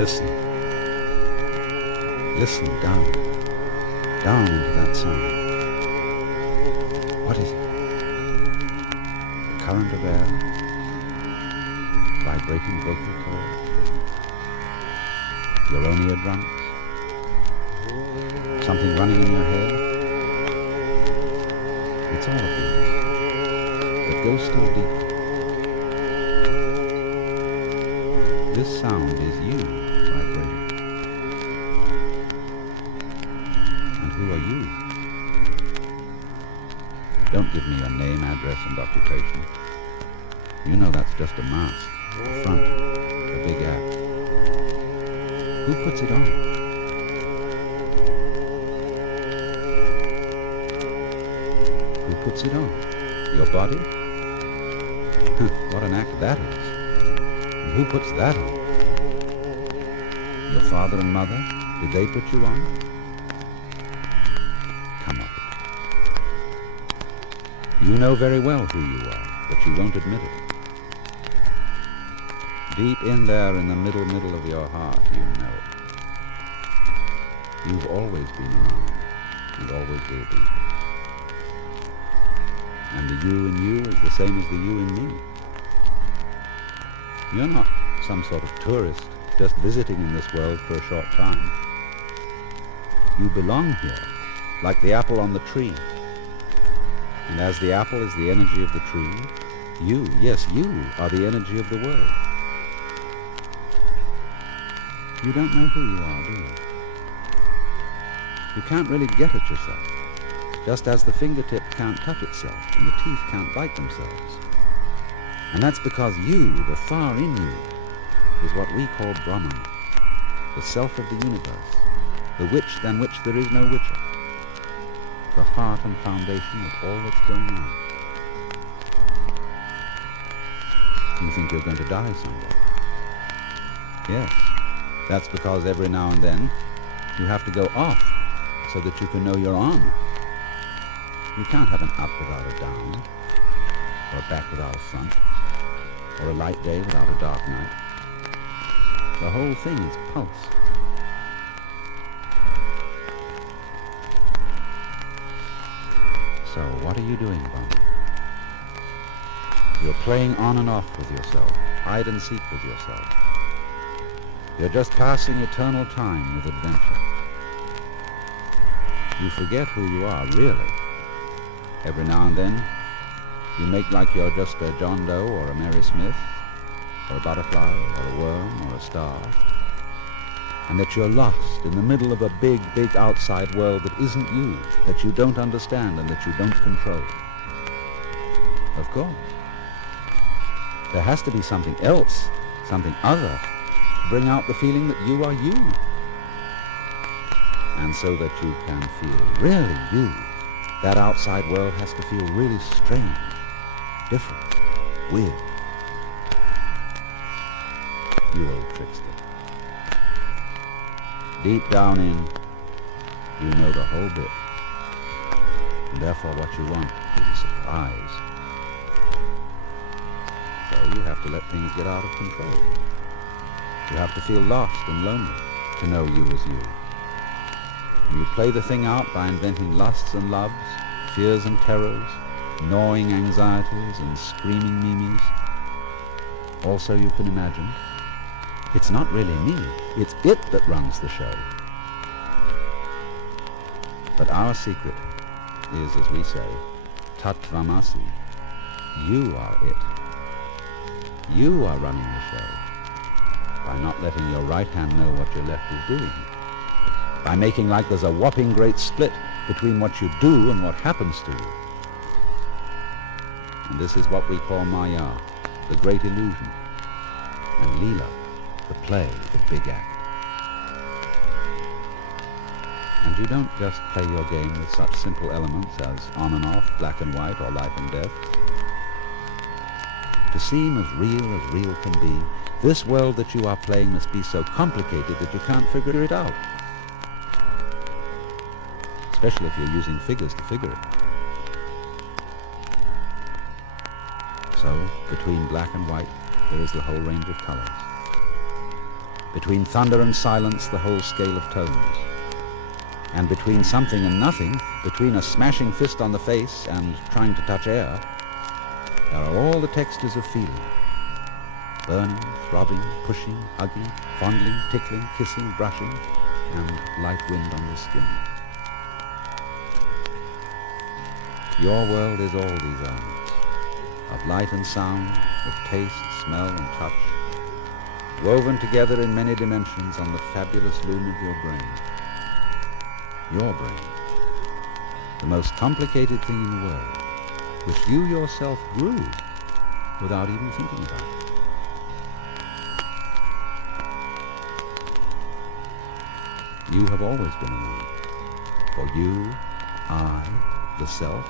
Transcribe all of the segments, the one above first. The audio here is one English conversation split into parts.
listen. Listen down into that sound. What is it? The current of air? Vibrating vocal cords? Your own eardrums? Something running in your head? It's all of these. But go still deeper. This sound is you vibrating. And who are you? Don't give me your name, address, and occupation. You know that's just a mask, a front, a big act. Who puts it on? Who puts it on? Your body? What an act that is. And who puts that on? Your father and mother? Did they put you on? Come off it. You know very well who you are, but you won't admit it. Deep in there in the middle of your heart, you know it. You've always been around, and always will be. And the you in you is the same as the you in me. You're not some sort of tourist just visiting in this world for a short time. You belong here, like the apple on the tree. And as the apple is the energy of the tree, you, yes, you are the energy of the world. You don't know who you are, do you? You can't really get at yourself, just as the fingertip can't touch itself and the teeth can't bite themselves. And that's because you, the far in you, is what we call Brahman, the self of the universe, the which than which there is no whicher, the heart and foundation of all that's going on. You think you're going to die someday? Yes, that's because every now and then you have to go off so that you can know you're on. You can't have an up without a down, or a back without a front, or a light day without a dark night. The whole thing is pulse. So what are you doing, Bonnie? You're playing on and off with yourself, hide and seek with yourself. You're just passing eternal time with adventure. You forget who you are, really. Every now and then, you make like you're just a John Doe or a Mary Smith, or a butterfly, or a worm, or a star, and that you're lost in the middle of a big, big outside world that isn't you, that you don't understand and that you don't control. Of course. There has to be something else, something other, to bring out the feeling that you are you. And so that you can feel really you, that outside world has to feel really strange, different, weird. You old trickster. Deep down in, you know the whole bit. And therefore what you want is a surprise. So you have to let things get out of control. You have to feel lost and lonely to know you as you. And you play the thing out by inventing lusts and loves, fears and terrors, gnawing anxieties and screaming mimes. Also you can imagine, it's not really me, it's it that runs the show. But our secret is, as we say, Tattvamasi. You are it. You are running the show by not letting your right hand know what your left is doing, by making like there's a whopping great split between what you do and what happens to you. And this is what we call Maya, the great illusion, and Leela, the play, the big act. And you don't just play your game with such simple elements as on and off, black and white, or life and death. To seem as real can be, this world that you are playing must be so complicated that you can't figure it out. Especially if you're using figures to figure it. So, between black and white, there is the whole range of colors. Between thunder and silence, the whole scale of tones. And between something and nothing, between a smashing fist on the face and trying to touch air, there are all the textures of feeling. Burning, throbbing, pushing, hugging, fondling, tickling, kissing, brushing, and light wind on the skin. Your world is all these elements, of light and sound, of taste, smell and touch, woven together in many dimensions on the fabulous loom of your brain. Your brain, the most complicated thing in the world, which you yourself grew without even thinking about it. You have always been alone. For you, I, the self,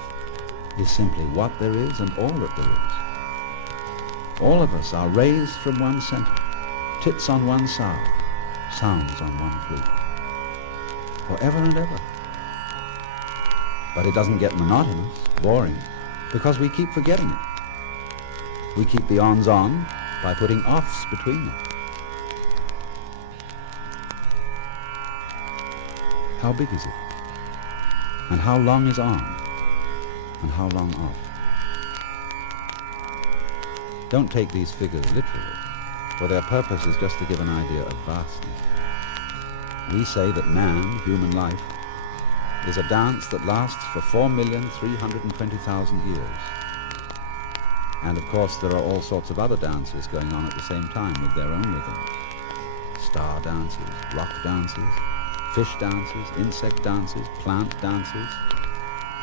is simply what there is and all that there is. All of us are raised from one center, tits on one sow, sounds on one flute. Forever and ever. But it doesn't get monotonous, boring, because we keep forgetting it. We keep the ons on by putting offs between them. How big is it? And how long is on? And how long off? Don't take these figures literally, for their purpose is just to give an idea of vastness. We say that man, human life, is a dance that lasts for 4,320,000 years. And of course there are all sorts of other dances going on at the same time with their own rhythms. Star dances, rock dances, fish dances, insect dances, plant dances,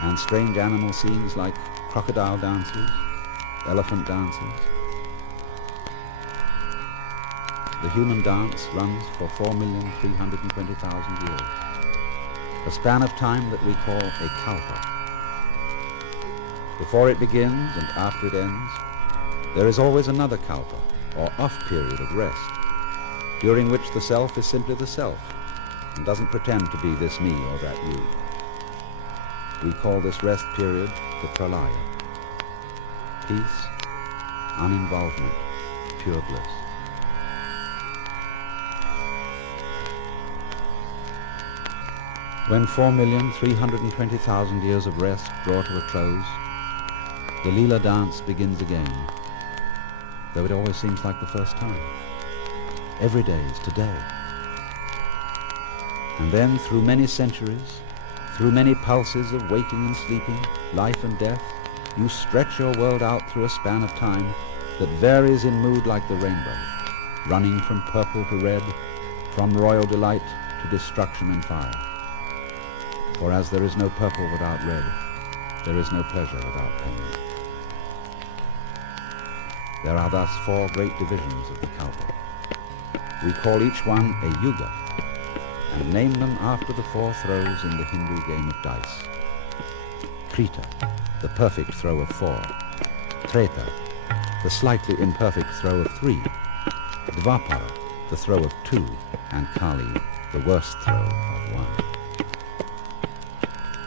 and strange animal scenes like crocodile dances, elephant dances. The human dance runs for 4,320,000 years, a span of time that we call a kalpa. Before it begins and after it ends, there is always another kalpa, or off period of rest, during which the self is simply the self, and doesn't pretend to be this me or that you. We call this rest period the pralaya. Peace, uninvolvement, pure bliss. When 4,320,000 years of rest draw to a close, the Leela dance begins again, though it always seems like the first time. Every day is today. And then through many centuries, through many pulses of waking and sleeping, life and death, you stretch your world out through a span of time that varies in mood like the rainbow, running from purple to red, from royal delight to destruction and fire. For as there is no purple without red, there is no pleasure without pain. There are thus 4 great divisions of the kalpa. We call each one a yuga, and name them after the 4 throws in the Hindu game of dice. Krita, the perfect throw of 4. Treta, the slightly imperfect throw of 3. Dvapara, the throw of 2. And Kali, the worst throw of 1.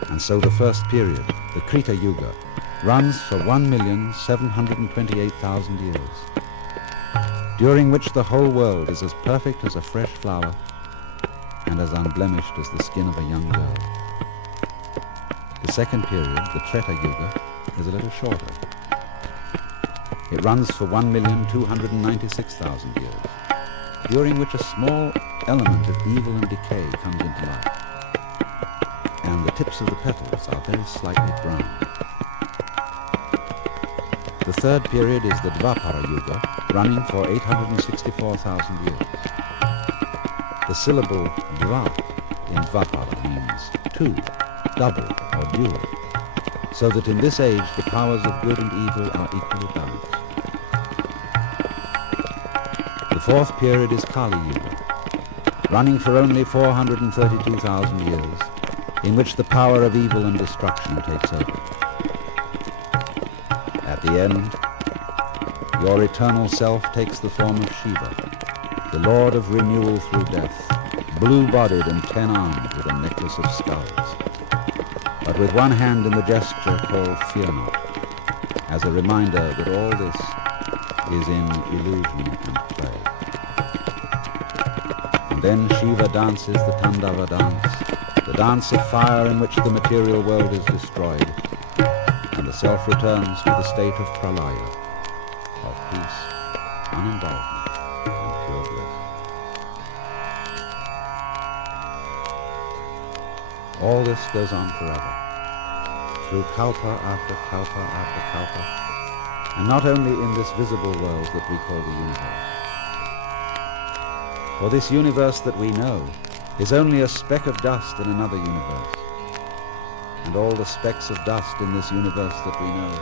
And so the first period, the Krita Yuga, runs for 1,728,000 years, during which the whole world is as perfect as a fresh flower and as unblemished as the skin of a young girl. The second period, the Treta Yuga, is a little shorter. It runs for 1,296,000 years, during which a small element of evil and decay comes into life, and the tips of the petals are very slightly brown. The third period is the Dvapara Yuga, running for 864,000 years. The syllable Dva in Dvapara means 2, double or dual, so that in this age the powers of good and evil are equally balanced. The fourth period is Kali Yuga, running for only 432,000 years, in which the power of evil and destruction takes over. At the end, your eternal self takes the form of Shiva, the lord of renewal through death, blue-bodied and 10-armed with a necklace of skulls, but with one hand in the gesture called fear not, as a reminder that all this is in illusion and play. And then Shiva dances the Tandava dance, the dance of fire in which the material world is destroyed, and the self returns to the state of pralaya, of peace, uninvolvement, and pure bliss. All this goes on forever, through kalpa after kalpa after kalpa, and not only in this visible world that we call the universe. For this universe that we know is only a speck of dust in another universe, and all the specks of dust in this universe that we know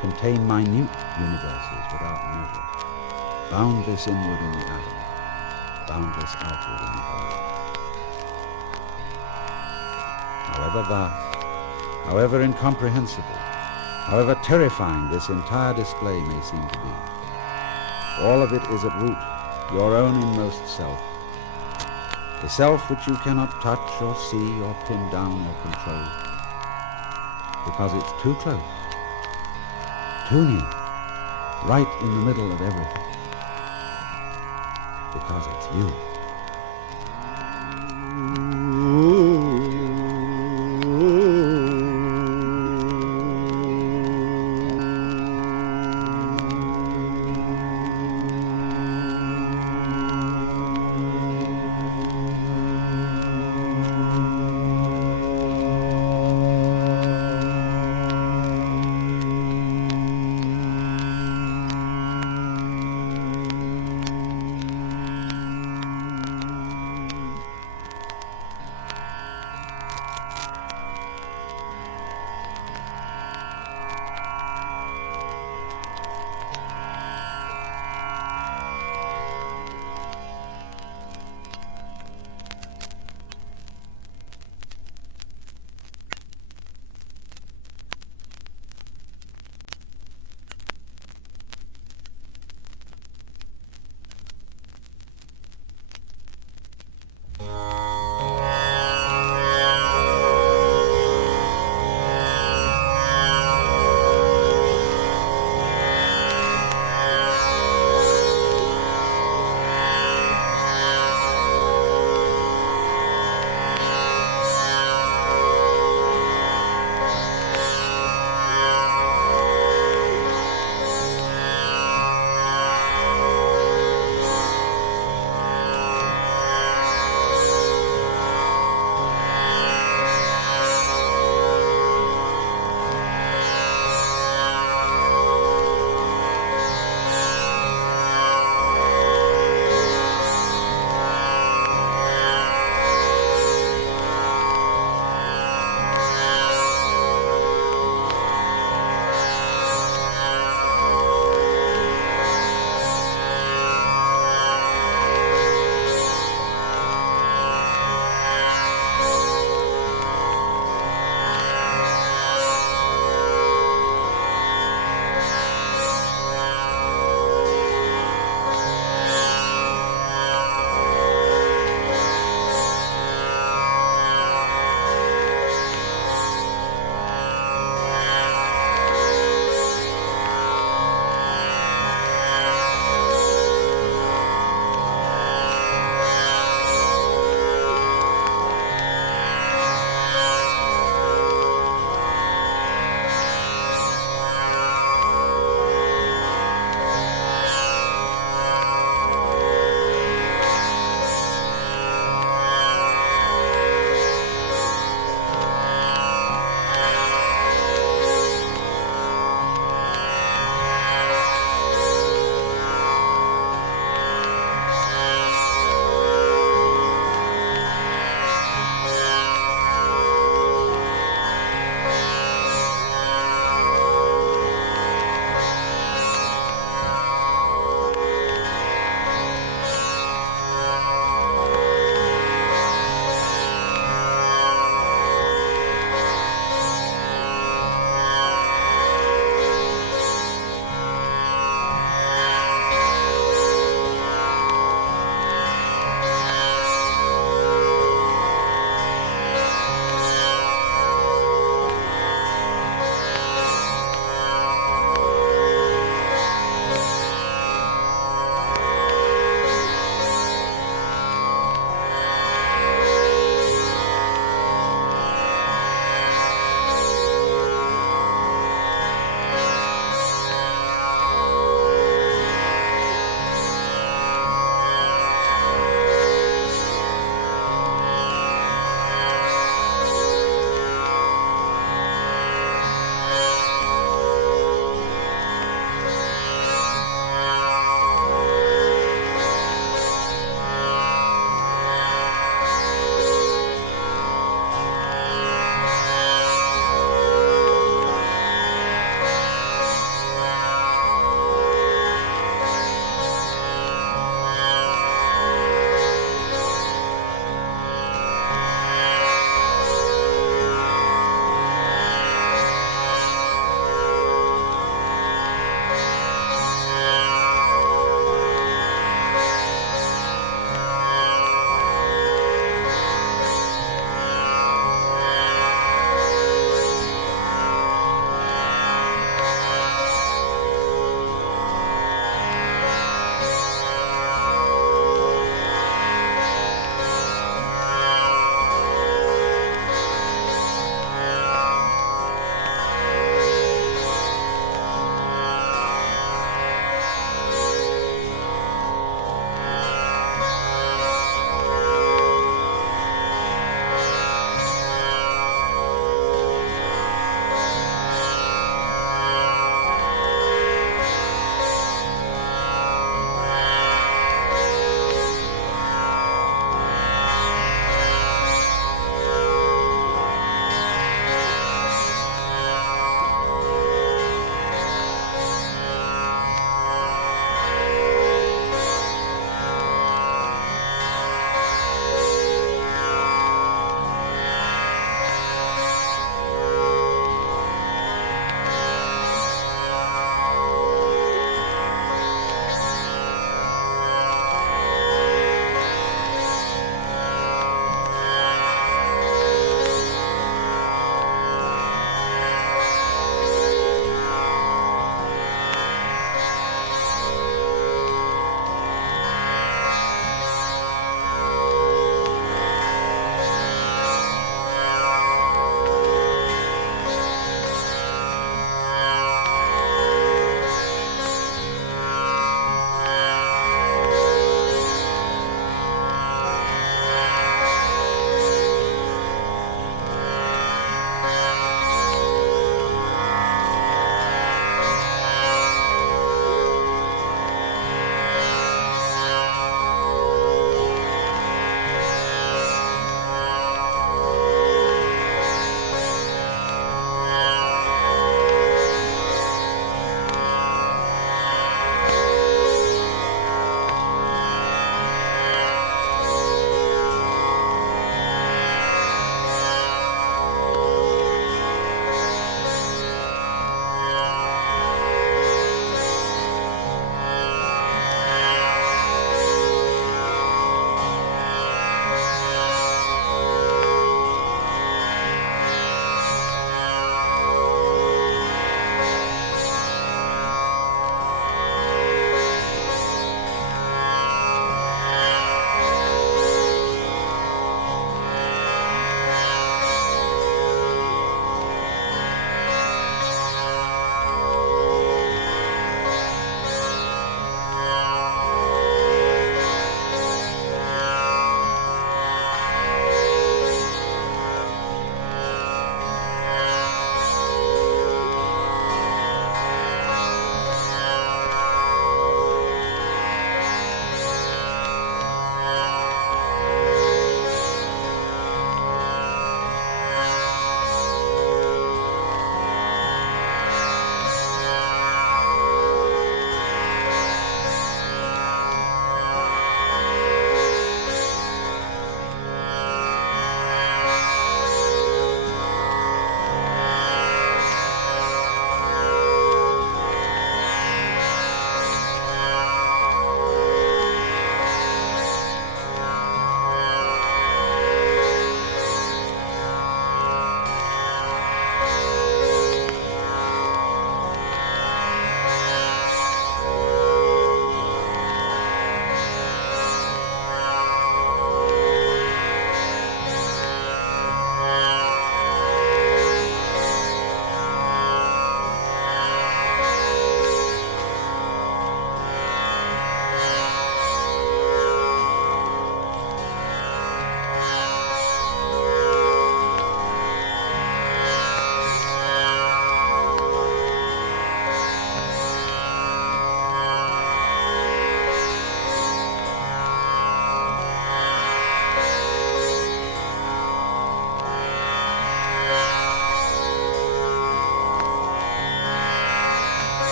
contain minute universes without measure, boundless inward in the atom, boundless outward in the whole. However vast, however incomprehensible, however terrifying this entire display may seem to be, all of it is at root your own inmost self, the self which you cannot touch or see or pin down or control, because it's too close, too near, right in the middle of everything, because it's you.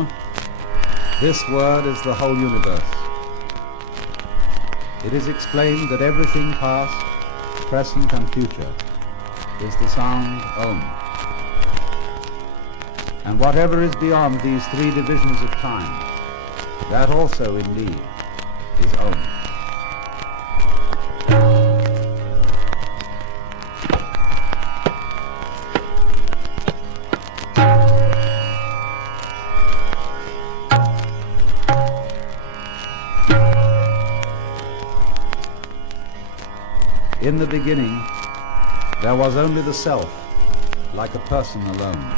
Om. This word is the whole universe. It is explained that everything past, present and future is the sound Om. And whatever is beyond these three divisions of time, that also indeed is Om. In the beginning, there was only the self, like a person alone.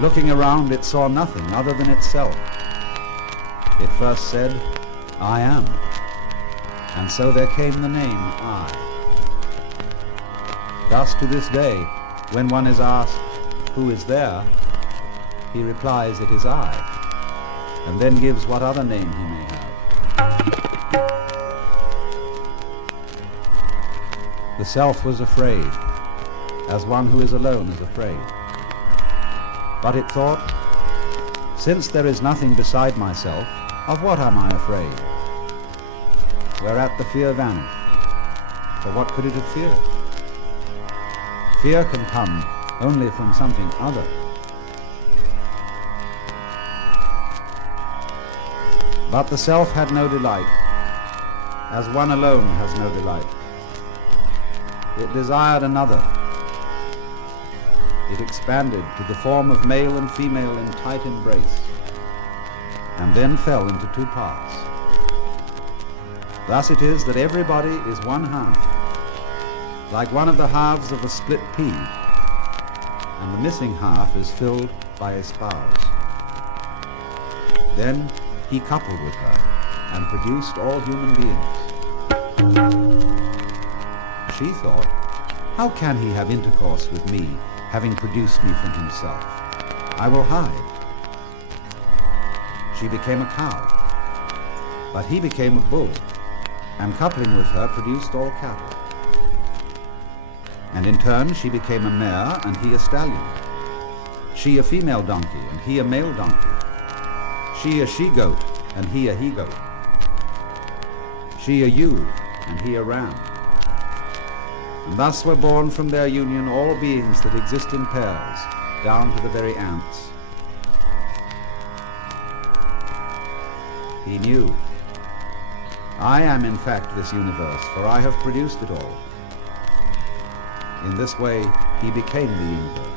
Looking around, it saw nothing other than itself. It first said, I am. And so there came the name I. Thus to this day, when one is asked, who is there? He replies, it is I, and then gives what other name he may have. The self was afraid, as one who is alone is afraid. But it thought, since there is nothing beside myself, of what am I afraid? Whereat the fear vanished. For what could it have feared? Fear can come only from something other. But the self had no delight, as one alone has no delight. It desired another. It expanded to the form of male and female in tight embrace, and then fell into two parts. Thus it is that everybody is one half, like one of the halves of a split pea, and the missing half is filled by a spouse. Then he coupled with her and produced all human beings. She thought, how can he have intercourse with me, having produced me from himself? I will hide. She became a cow, but he became a bull, and coupling with her produced all cattle. And in turn she became a mare, and he a stallion. She a female donkey, and he a male donkey. She a she-goat, and he a he-goat. She a ewe, and he a ram. And thus were born from their union all beings that exist in pairs, down to the very ants. He knew, I am in fact this universe, for I have produced it all. In this way, he became the universe.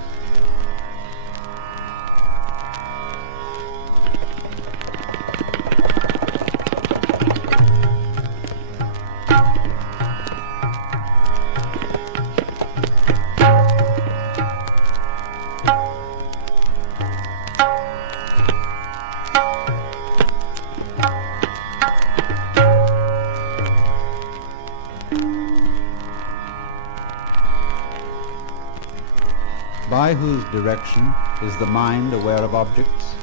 By whose direction is the mind aware of objects?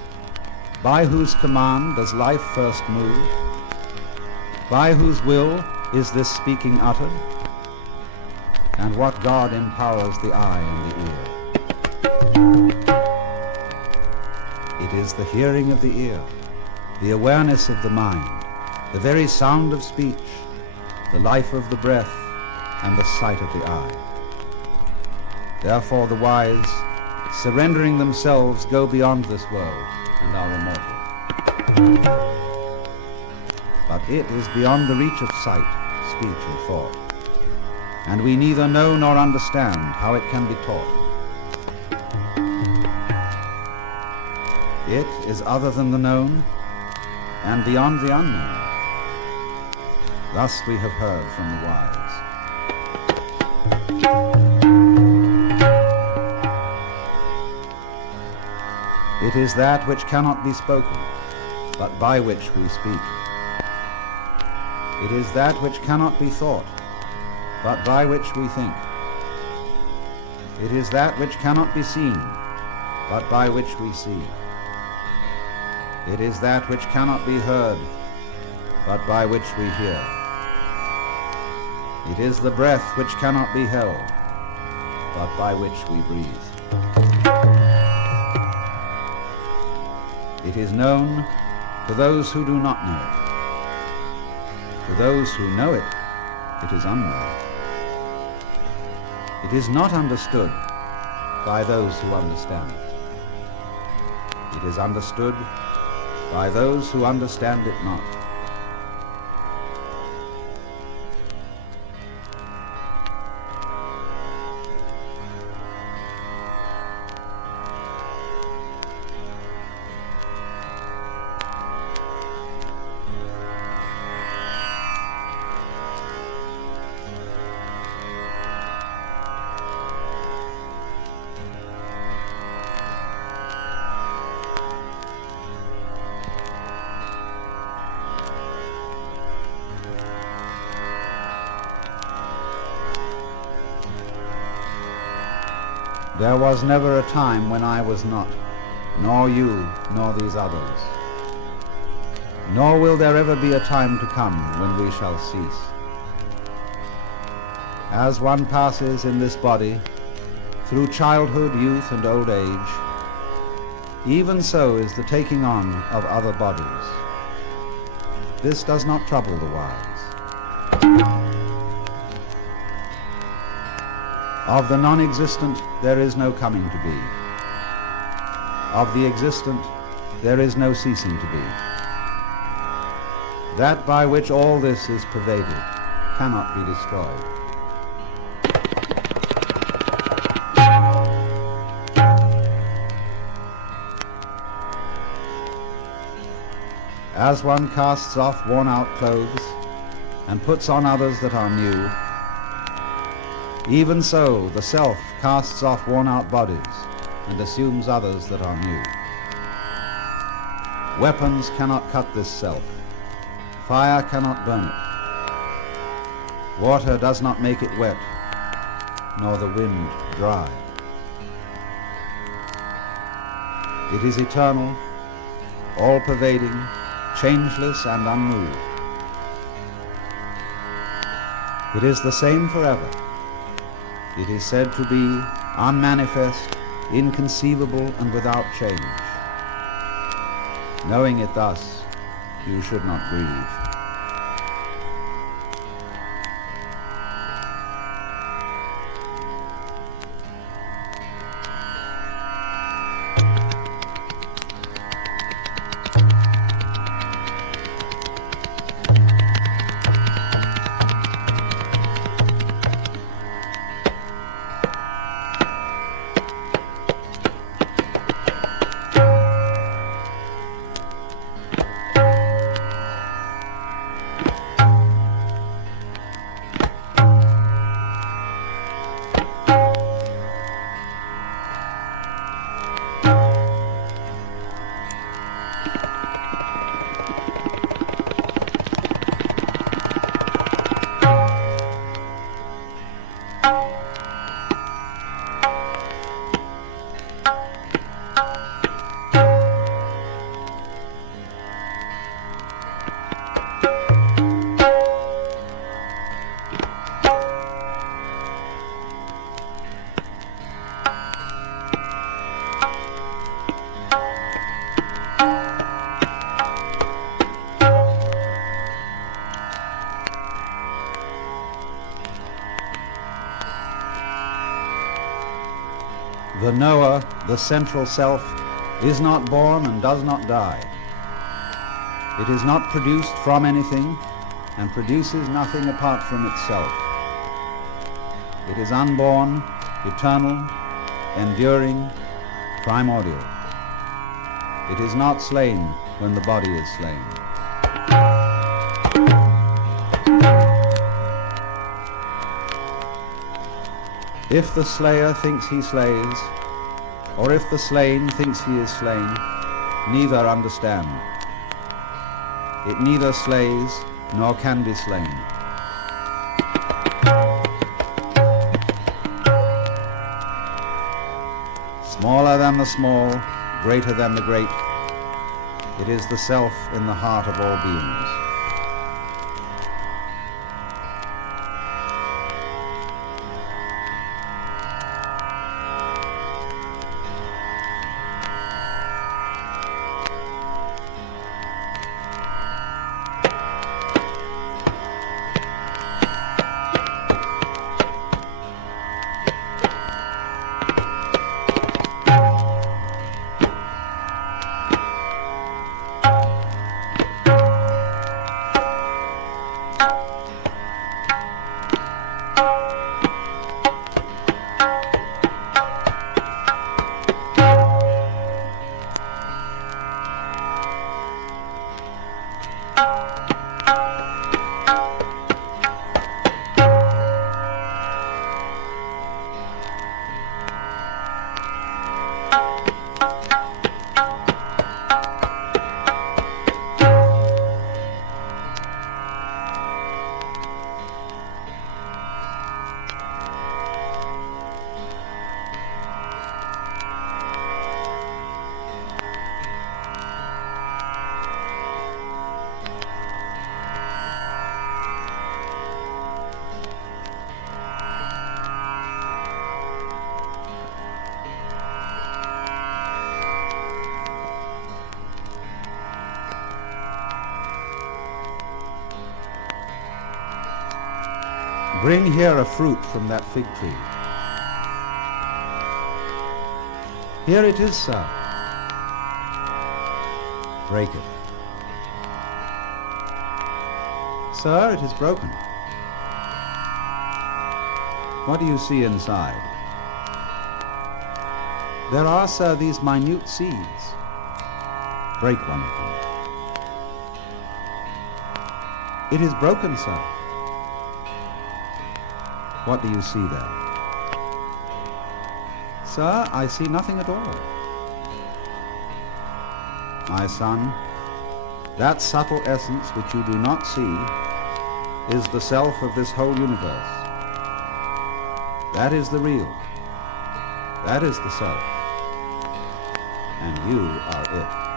By whose command does life first move? By whose will is this speaking uttered? And what God empowers the eye and the ear? It is the hearing of the ear, the awareness of the mind, the very sound of speech, the life of the breath, and the sight of the eye. Therefore the wise, surrendering themselves, go beyond this world and are immortal. But it is beyond the reach of sight, speech, and thought, and we neither know nor understand how it can be taught. It is other than the known and beyond the unknown. Thus we have heard from the wise. It is that which cannot be spoken, but by which we speak. It is that which cannot be thought, but by which we think. It is that which cannot be seen, but by which we see. It is that which cannot be heard, but by which we hear. It is the breath which cannot be held, but by which we breathe. It is known to those who do not know it. To those who know it, it is unknown. It is not understood by those who understand it. It is understood by those who understand it not. There was never a time when I was not, nor you, nor these others. Nor will there ever be a time to come when we shall cease. As one passes in this body, through childhood, youth, and old age, even so is the taking on of other bodies. This does not trouble the wise. Of the non-existent there is no coming to be. Of the existent there is no ceasing to be. That by which all this is pervaded cannot be destroyed. As one casts off worn-out clothes and puts on others that are new, even so the self casts off worn-out bodies and assumes others that are new. Weapons cannot cut this self. Fire cannot burn it. Water does not make it wet, nor the wind dry. It is eternal, all-pervading, changeless and unmoved. It is the same forever. It is said to be unmanifest, inconceivable, and without change. Knowing it thus, you should not grieve. The knower, the central self, is not born and does not die. It is not produced from anything and produces nothing apart from itself. It is unborn, eternal, enduring, primordial. It is not slain when the body is slain. If the slayer thinks he slays, or if the slain thinks he is slain, neither understand. It neither slays nor can be slain. Smaller than the small, greater than the great, it is the self in the heart of all beings. Bring here a fruit from that fig tree. Here it is, sir. Break it. Sir, it is broken. What do you see inside? There are, sir, these minute seeds. Break one of them. It is broken, sir. What do you see there? Sir, I see nothing at all. My son, that subtle essence which you do not see is the self of this whole universe. That is the real. That is the self. And you are it.